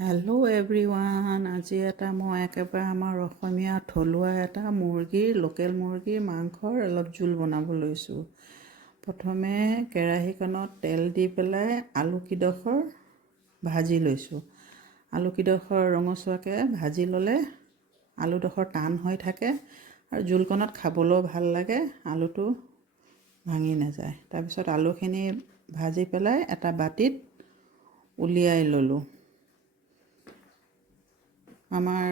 Hello' everyone. আজি মই একেবাৰে আমাৰ অসমীয়া থলুৱা লোকেল মুৰ্গীৰ মাংসৰ অলপ জোল বনাব লৈছোঁ। প্ৰথমে কেৰাহীখনত তেল দি পেলাই আলুকেইডোখৰ ভাজি লৈছোঁ। আলুকেইডোখৰ ৰঙচুৱাকৈ ভাজি ল'লে আলুডোখৰ টান হৈ থাকে আৰু জোলকণত খাবলৈও ভাল লাগে, আলুটো ভাঙি নাযায়। তাৰপিছত আলুখিনি ভাজি পেলাই এটা বাটিত উলিয়াই ল'লোঁ। আমাৰ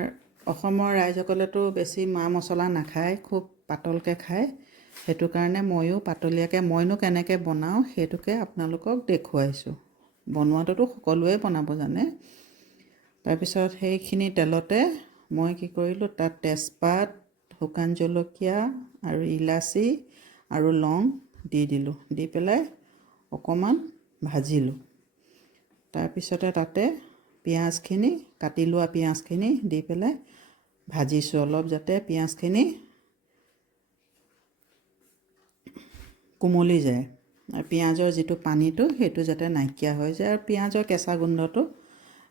অসমৰ ৰাইজসকলেতো বেছি মা মছলা নাখায়, খুব পাতলকৈ খায়। সেইটো কাৰণে ময়ো পাতলীয়াকৈ মইনো কেনেকৈ বনাওঁ সেইটোকে আপোনালোকক দেখুৱাইছোঁ। বনোৱাটোতো সকলোৱে বনাব জানে। তাৰপিছত সেইখিনি তেলতে মই কি কৰিলোঁ, তাত তেজপাত, শুকান জলকীয়া আৰু ইলাচি আৰু লং দি দিলোঁ। দি পেলাই অকণমান ভাজিলোঁ। তাৰপিছতে তাতে পিঁয়াজখিনি, কাটি লোৱা পিঁয়াজখিনি দি পেলাই ভাজিছোঁ অলপ, যাতে পিঁয়াজখিনি কোমলি যায় আৰু পিঁয়াজৰ যিটো পানীটো সেইটো যাতে নাইকিয়া হৈ যায় আৰু পিঁয়াজৰ কেঁচা গোন্ধটো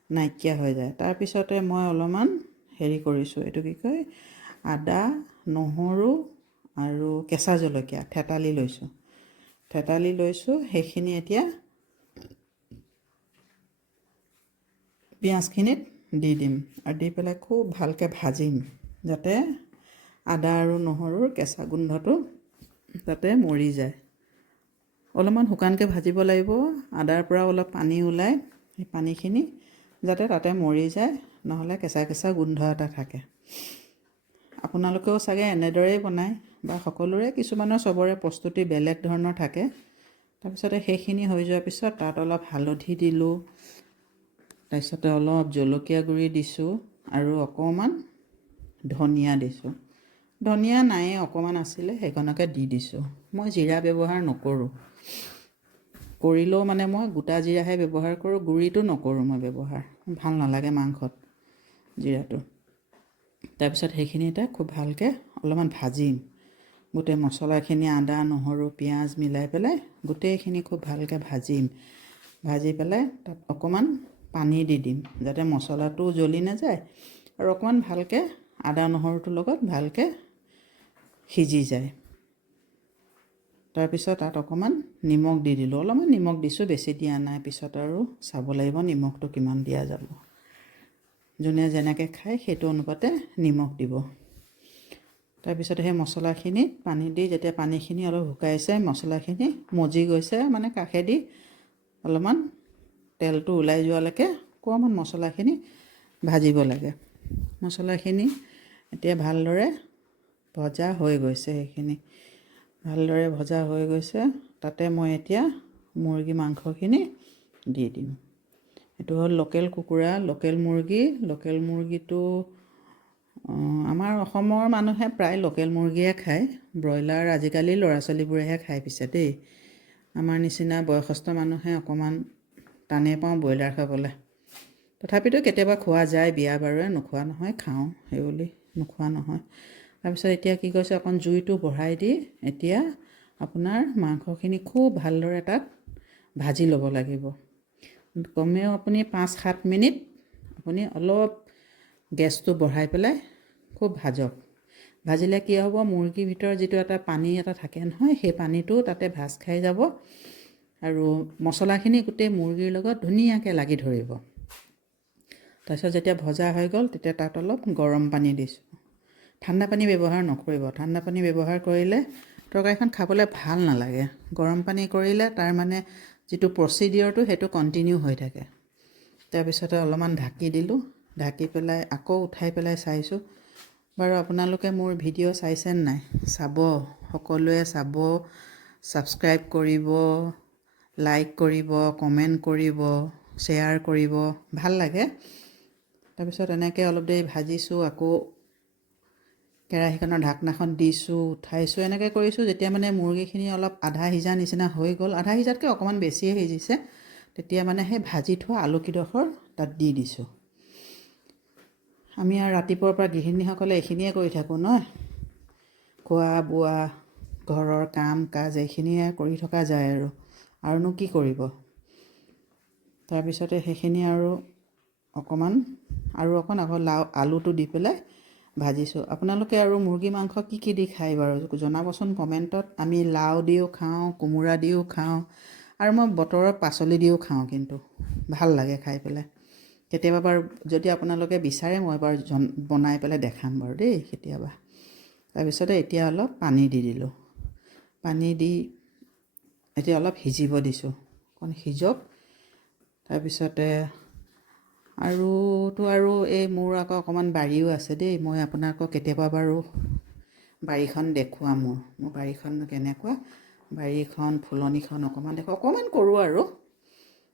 নাইকিয়া হৈ যায়। তাৰপিছতে মই অলপমান কৰিছোঁ, এইটো কি কয়, আদা, নহৰু আৰু কেঁচা জলকীয়া থেতালি লৈছোঁ। সেইখিনি এতিয়া পিঁয়াজখিনিত দি দিম আৰু দি পেলাই খুব ভালকৈ ভাজিম, যাতে আদা আৰু নহৰুৰ কেঁচা গোন্ধটো যাতে মৰি যায়। অলপমান শুকানকৈ ভাজিব লাগিব। আদাৰ পৰা অলপ পানী ওলায়, সেই পানীখিনি যাতে তাতে মৰি যায়, নহ'লে কেঁচা কেঁচা গোন্ধ এটা থাকে। আপোনালোকেও চাগে এনেদৰেই বনায় বা সকলোৰে কিছুমানৰ চবৰে প্ৰস্তুতি বেলেগ ধৰণৰ থাকে। তাৰপিছতে সেইখিনি হৈ যোৱাৰ পিছত তাত অলপ হালধি দিলোঁ, তাৰপিছতে অলপ জলকীয়া গুড়ি দিছোঁ আৰু অকণমান ধনিয়া দিছোঁ। ধনিয়া নায়ে, অকণমান আছিলে, সেইকণকে দি দিছোঁ। মই জিৰা ব্যৱহাৰ নকৰোঁ, কৰিলেও মই গোটা জিৰাহে ব্যৱহাৰ কৰোঁ, গুড়িটো নকৰোঁ মই ব্যৱহাৰ, ভাল নালাগে মাংসত জিৰাটো। তাৰপিছত সেইখিনিতে খুব ভালকৈ অলপমান ভাজিম। গোটেই মছলাখিনি আদা, নহৰু, পিঁয়াজ মিলাই পেলাই গোটেইখিনি খুব ভালকৈ ভাজি পেলাই তাত অকণমান পানী দি দিম, যাতে মছলাটো জ্বলি নাযায় আৰু অকণমান ভালকৈ আদা নহৰুটোৰ লগত ভালকৈ সিজি যায়। তাৰপিছত তাত অকণমান নিমখ দি দিলোঁ, অলপমান নিমখ দিছোঁ, বেছি দিয়া নাই। পিছত আৰু চাব লাগিব নিমখটো কিমান দিয়া যাব। যোনে যেনেকৈ খায় সেইটো অনুপাতে নিমখ দিব। তাৰপিছত সেই মছলাখিনিত পানী দি, যেতিয়া পানীখিনি অলপ শুকাইছে, মছলাখিনি মজি গৈছে, কাষেদি অলপমান তেলটো ওলাই যোৱালৈকে অকণমান মছলাখিনি ভাজিব লাগে। মছলাখিনি এতিয়া ভালদৰে ভজা হৈ গৈছে, সেইখিনি ভালদৰে ভজা হৈ গৈছে। তাতে মই এতিয়া মুৰ্গী মাংসখিনি দি দিম। এইটো হ'ল লোকেল কুকুৰা, লোকেল মুৰ্গী। লোকেল মুৰ্গীটো আমাৰ অসমৰ মানুহে প্ৰায় লোকেল মুৰ্গীয়ে খায়। ব্ৰইলাৰ আজিকালি ল'ৰা ছোৱালীবোৰেহে খায় পিছে দেই। আমাৰ নিচিনা বয়সস্থ মানুহে অকণমান টানেই পাওঁ ব্ৰইলাৰ খাবলৈ। তথাপিতো কেতিয়াবা খোৱা যায়, বিয়া বাৰুৱে, নোখোৱা নহয়, খাওঁ, সেইবুলি নোখোৱা নহয়। তাৰপিছত এতিয়া কি কৈছে, অকণ জুইটো বঢ়াই দি এতিয়া আপোনাৰ মাংসখিনি খুব ভালদৰে তাত ভাজি ল'ব লাগিব। কমেও আপুনি 5-7 মিনিট আপুনি অলপ গেছটো বঢ়াই পেলাই খুব ভাজক। ভাজিলে কি হ'ব, মুৰ্গীৰ ভিতৰত যিটো এটা পানী এটা থাকে নহয়, সেই পানীটো তাতে ভাজ খাই যাব আৰু মছলাখিনি গোটেই মুৰ্গীৰ লগত ধুনীয়াকৈ লাগি ধৰিব। তাৰপিছত যেতিয়া ভজা হৈ গ'ল, তেতিয়া তাত অলপ গৰম পানী দিছোঁ। ঠাণ্ডা পানী ব্যৱহাৰ নকৰিব, ঠাণ্ডা পানী ব্যৱহাৰ কৰিলে তৰকাৰীখন খাবলৈ ভাল নালাগে। গৰম পানী কৰিলে তাৰ যিটো প্ৰচিডিঅ'ৰটো সেইটো কণ্টিনিউ হৈ থাকে। তাৰপিছতে অলপমান ঢাকি দিলোঁ, ঢাকি পেলাই আকৌ উঠাই পেলাই চাইছোঁ। বাৰু আপোনালোকে মোৰ ভিডিঅ' চাইছে নাই? চাব, সকলোৱে চাব, ছাবস্ক্ৰাইব কৰিব, লাইক কৰিব, কমেণ্ট কৰিব, শ্বেয়াৰ কৰিব, ভাল লাগে। তাৰপিছত এনেকৈ অলপ দেৰি ভাজিছোঁ, আকৌ কেৰাহীখনৰ ঢাকনাখন দিছোঁ, উঠাইছোঁ, এনেকৈ কৰিছোঁ। যেতিয়া মুৰ্গীখিনি অলপ আধা সিজা নিচিনা হৈ গ'ল, আধা সিজাতকৈ অকণমান বেছিয়ে সিজিছে, তেতিয়া সেই ভাজি থোৱা আলুকেইডোখৰ তাত দি দিছোঁ। আমি আৰু ৰাতিপুৱাৰ পৰা গৃহিণীসকলে এইখিনিয়ে কৰি থাকোঁ নহয়, খোৱা বোৱা, ঘৰৰ কাম কাজ এইখিনিয়ে কৰি থকা যায় আৰুনো কি কৰিব। তাৰপিছতে সেইখিনি আৰু অকণমান আৰু আকৌ আলুটো দি পেলাই ভাজিছোঁ। আপোনালোকে আৰু মুৰ্গী মাংস কি দি খায় বাৰু জনাবচোন কমেণ্টত। আমি লাও দিও খাওঁ, কোমোৰা দিও খাওঁ, আৰু মই বতৰৰ পাচলি দিও খাওঁ, কিন্তু ভাল লাগে খাই পেলাই। কেতিয়াবা বাৰু যদি আপোনালোকে বিচাৰে মই বাৰু বনাই পেলাই দেখাম বাৰু দেই কেতিয়াবা। তাৰপিছতে এতিয়া অলপ পানী দি দিলোঁ। পানী দি এতিয়া অলপ সিজিব দিছোঁ, অকণ সিজক। তাৰপিছতে আৰু এই মোৰ আকৌ অকণমান বাৰীও আছে দেই। মই আপোনালোকক কেতিয়াবা বাৰু বাৰীখন দেখুৱাম। মোৰ বাৰীখন কেনেকুৱা, বাৰীখন ফুলনিখন অকণমান অকণমান কৰোঁ আৰু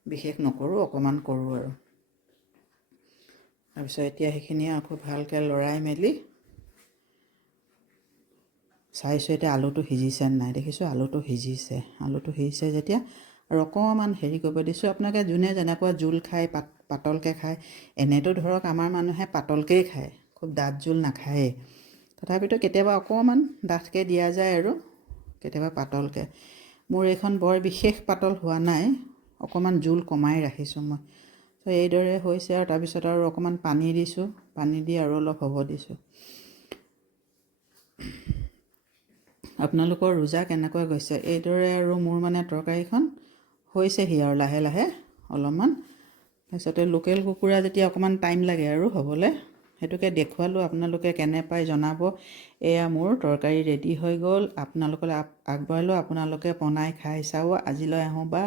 বিশেষ নকৰোঁ, অকণমান কৰোঁ আৰু। তাৰপিছত এতিয়া সেইখিনি আকৌ ভালকৈ লৰাই মেলি চাইছোঁ এতিয়া আলুটো সিজিছে নাই। দেখিছোঁ আলুটো সিজিছে যেতিয়া আৰু অকণমান হেৰি কৰিব দিছোঁ। আপোনালোকে যোনে যেনেকুৱা জোল খায়, পাতলকৈ খায়। এনেতো ধৰক আমাৰ মানুহে পাতলকৈয়ে খায়, খুব ডাঠ জোল নাখায়েই। তথাপিতো কেতিয়াবা অকণমান ডাঠকৈ দিয়া যায় আৰু কেতিয়াবা পাতলকৈ। মোৰ এইখন বৰ বিশেষ পাতল হোৱা নাই, অকণমান জোল কমাই ৰাখিছোঁ মই। তো এইদৰে হৈছে আৰু তাৰপিছত আৰু অকণমান পানী দিছোঁ, পানী দি আৰু অলপ হ'ব দিছোঁ। আপোনালোকৰ ৰোজা কেনেকুৱা গৈছে? এইদৰে আৰু মোৰ মানে তৰকাৰীখন হৈছেহি আৰু লাহে লাহে অলপমান। তাৰপিছতে লোকেল কুকুৰা যেতিয়া অকণমান টাইম লাগে আৰু হ'বলৈ, সেইটোকে দেখুৱালোঁ। আপোনালোকে কেনে পায় জনাব। এয়া মোৰ তৰকাৰী ৰেডি হৈ গ'ল, আপোনালোকলৈ আগবঢ়ালোঁ। আপোনালোকে বনাই খাই চাব। আজিলৈ আহোঁ বা